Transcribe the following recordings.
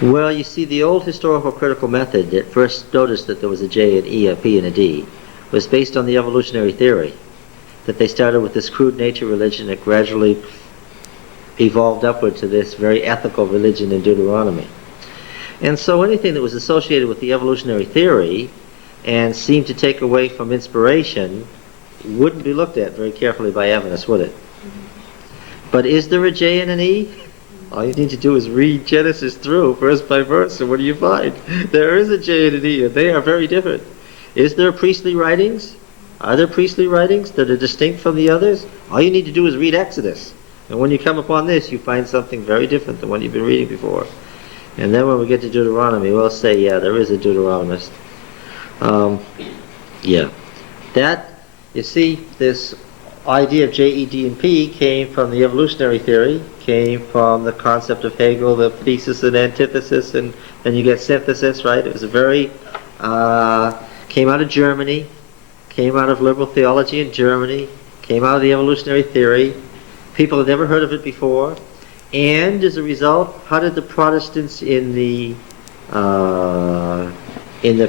Well, you see, the old historical critical method that first noticed that there was a J, an E, a P, and a D was based on the evolutionary theory, that they started with this crude nature religion that gradually evolved upward to this very ethical religion in Deuteronomy. And so anything that was associated with the evolutionary theory and seemed to take away from inspiration wouldn't be looked at very carefully by Adventists, would it? But is there a J and an E? All you need to do is read Genesis through, verse by verse, and what do you find? There is a J and an E, and they are very different. Is there priestly writings? Are there priestly writings that are distinct from the others? All you need to do is read Exodus. And when you come upon this, you find something very different than what you've been reading before. And then when we get to Deuteronomy, we'll say, yeah, there is a Deuteronomist. Yeah. That, you see, this idea of J, E, D, and P came from the evolutionary theory, came from the concept of Hegel, the thesis and antithesis, and then you get synthesis, right? It was a very, came out of Germany, came out of liberal theology in Germany, came out of the evolutionary theory. People had never heard of it before. And as a result, how did the Protestants in the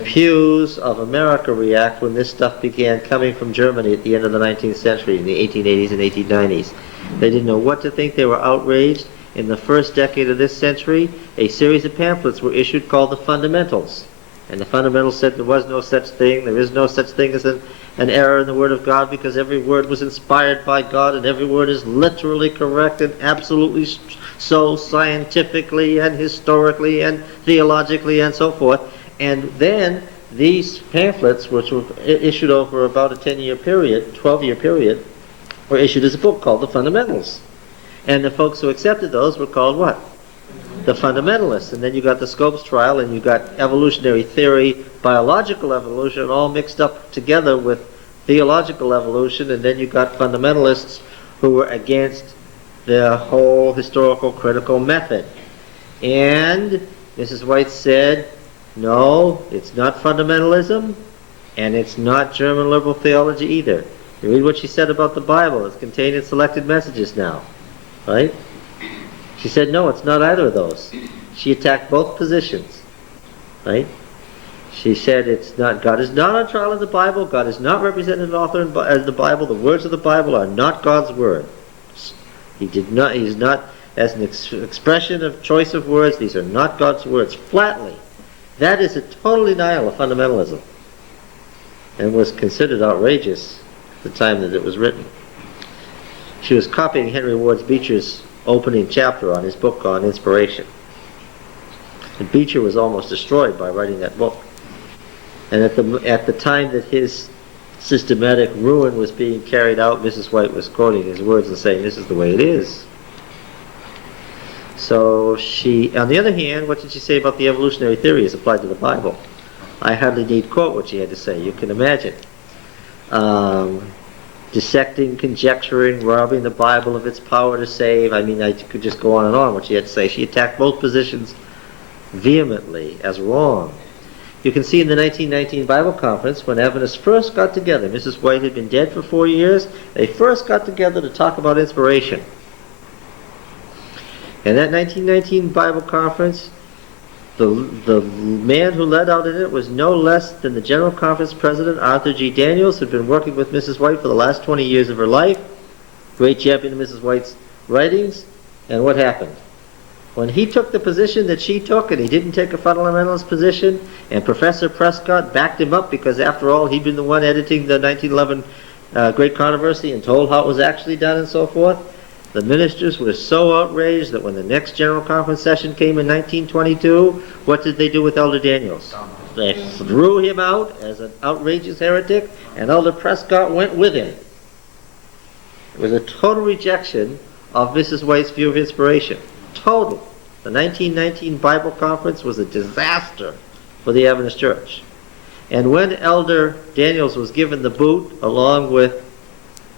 pews of America react when this stuff began coming from Germany at the end of the 19th century, in the 1880s and 1890s? They didn't know what to think. They were outraged. In the first decade of this century, a series of pamphlets were issued called the Fundamentals. And the Fundamentals said there was no such thing, there is no such thing as an error in the Word of God, because every word was inspired by God and every word is literally correct and absolutely so, scientifically and historically and theologically and so forth. And then these pamphlets, which were issued over about a 10-year period, 12-year period, were issued as a book called the Fundamentals. And the folks who accepted those were called what? The fundamentalists. And then you got the Scopes trial, and you got evolutionary theory, biological evolution, all mixed up together with theological evolution, and then you got fundamentalists who were against the whole historical critical method. And Mrs. White said, no, it's not fundamentalism, and it's not German liberal theology either. You read what she said about the Bible. It's contained in Selected Messages now, right? She said, no, it's not either of those. She attacked both positions, right? She said it's not, God is not on trial in the Bible. God is not represented as author as the Bible. The words of the Bible are not God's word. He's not, as an expression of choice of words, these are not God's words, flatly. That is a total denial of fundamentalism, and was considered outrageous at the time that it was written. She was copying Henry Ward Beecher's opening chapter on his book on inspiration. And Beecher was almost destroyed by writing that book. And at the time that his systematic ruin was being carried out, Mrs. White was quoting his words and saying, this is the way it is. So she, on the other hand, what did she say about the evolutionary theory as applied to the Bible? I hardly need quote what she had to say. You can imagine. Dissecting, conjecturing, robbing the Bible of its power to save. I mean, I could just go on and on what she had to say. She attacked both positions vehemently as wrong. You can see in the 1919 Bible Conference, when Adventists first got together, Mrs. White had been dead for 4 years, they first got together to talk about inspiration. And that 1919 Bible Conference, the man who led out in it was no less than the General Conference President, Arthur G. Daniels, who'd been working with Mrs. White for the last 20 years of her life, great champion of Mrs. White's writings. And what happened? When he took the position that she took, and he didn't take a fundamentalist position, and Professor Prescott backed him up, because after all, he'd been the one editing the 1911 Great Controversy and told how it was actually done and so forth, the ministers were so outraged that when the next General Conference session came in 1922, what did they do with Elder Daniels? They threw him out as an outrageous heretic, and Elder Prescott went with him. It was a total rejection of Mrs. White's view of inspiration. Total. The 1919 Bible Conference was a disaster for the Adventist Church. And when Elder Daniels was given the boot, along with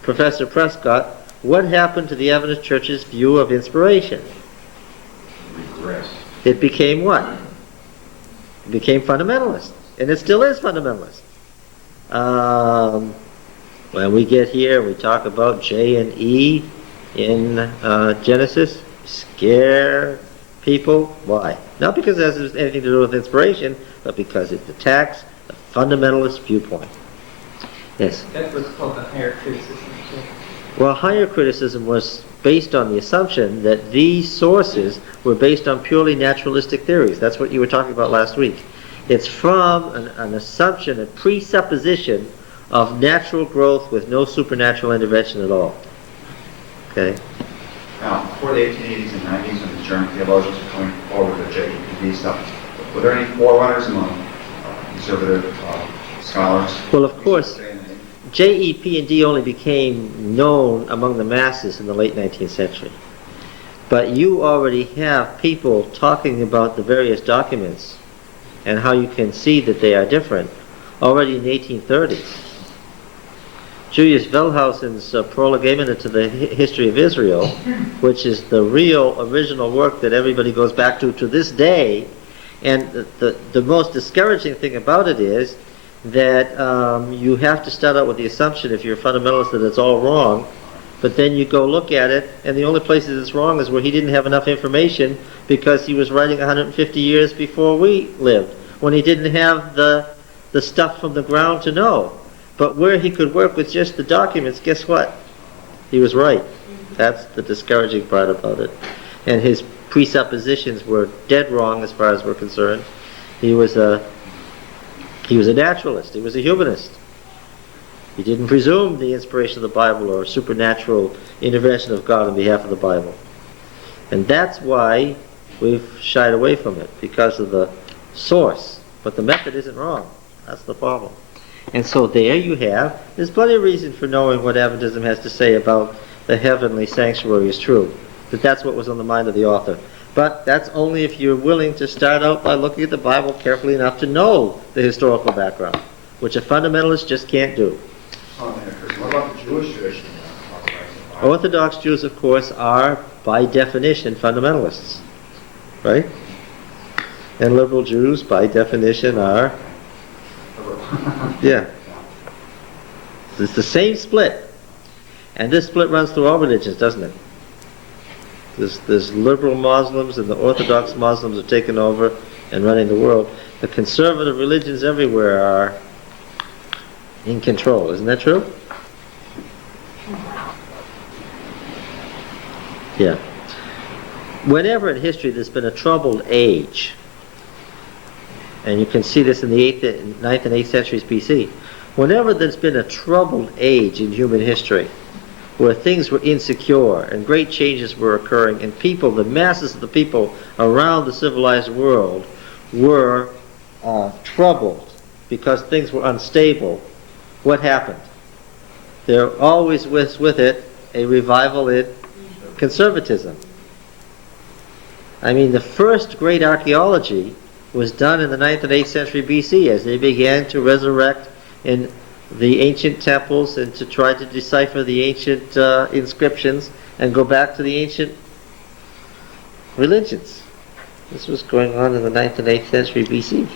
Professor Prescott, what happened to the Adventist Church's view of inspiration? Regress. It became what? It became fundamentalist. And it still is fundamentalist. When we get here, we talk about J and E in Genesis, scare people. Why? Not because it has anything to do with inspiration, but because it attacks the fundamentalist viewpoint. Yes? That's what's called the higher criticism. Well, higher criticism was based on the assumption that these sources were based on purely naturalistic theories. That's what you were talking about last week. It's from an assumption, a presupposition of natural growth with no supernatural intervention at all. Okay? Now, before the 1880s and 90s, when the German theologians were coming forward with the Jepd stuff, were there any forerunners among conservative scholars? Well, of course, JEP and D only became known among the masses in the late 19th century. But you already have people talking about the various documents and how you can see that they are different already in the 1830s. Julius Wellhausen's Prolegomena to the History of Israel, which is the real original work that everybody goes back to this day, and the most discouraging thing about it is that you have to start out with the assumption, if you're a fundamentalist, that it's all wrong, but then you go look at it, and the only places it's wrong is where he didn't have enough information because he was writing 150 years before we lived, when he didn't have the stuff from the ground to know. But where he could work with just the documents, guess what? He was right. That's the discouraging part about it. And his presuppositions were dead wrong as far as we're concerned. He was a naturalist. He was a humanist. He didn't presume the inspiration of the Bible or supernatural intervention of God on behalf of the Bible. And that's why we've shied away from it, because of the source. But the method isn't wrong. That's the problem. And so there you have, there's plenty of reason for knowing what Adventism has to say about the heavenly sanctuary is true. That's what was on the mind of the author. But that's only if you're willing to start out by looking at the Bible carefully enough to know the historical background, which a fundamentalist just can't do. What about the Jewish tradition? Orthodox Jews, of course, are by definition fundamentalists, right? And liberal Jews, by definition, are, yeah. It's the same split. And this split runs through all religions, doesn't it? There's liberal Muslims, and the Orthodox Muslims are taking over and running the world. The conservative religions everywhere are in control. Isn't that true? Yeah. Whenever in history there's been a troubled age, and you can see this in the 9th and 8th centuries BC, whenever there's been a troubled age in human history, where things were insecure and great changes were occurring, and people, the masses of the people around the civilized world, were troubled because things were unstable, what happened? There always was with it a revival in conservatism. I mean, the first great archaeology was done in the 9th and 8th century BC as they began to resurrect in the ancient temples and to try to decipher the ancient inscriptions and go back to the ancient religions. This was going on in the 9th and 8th century BC.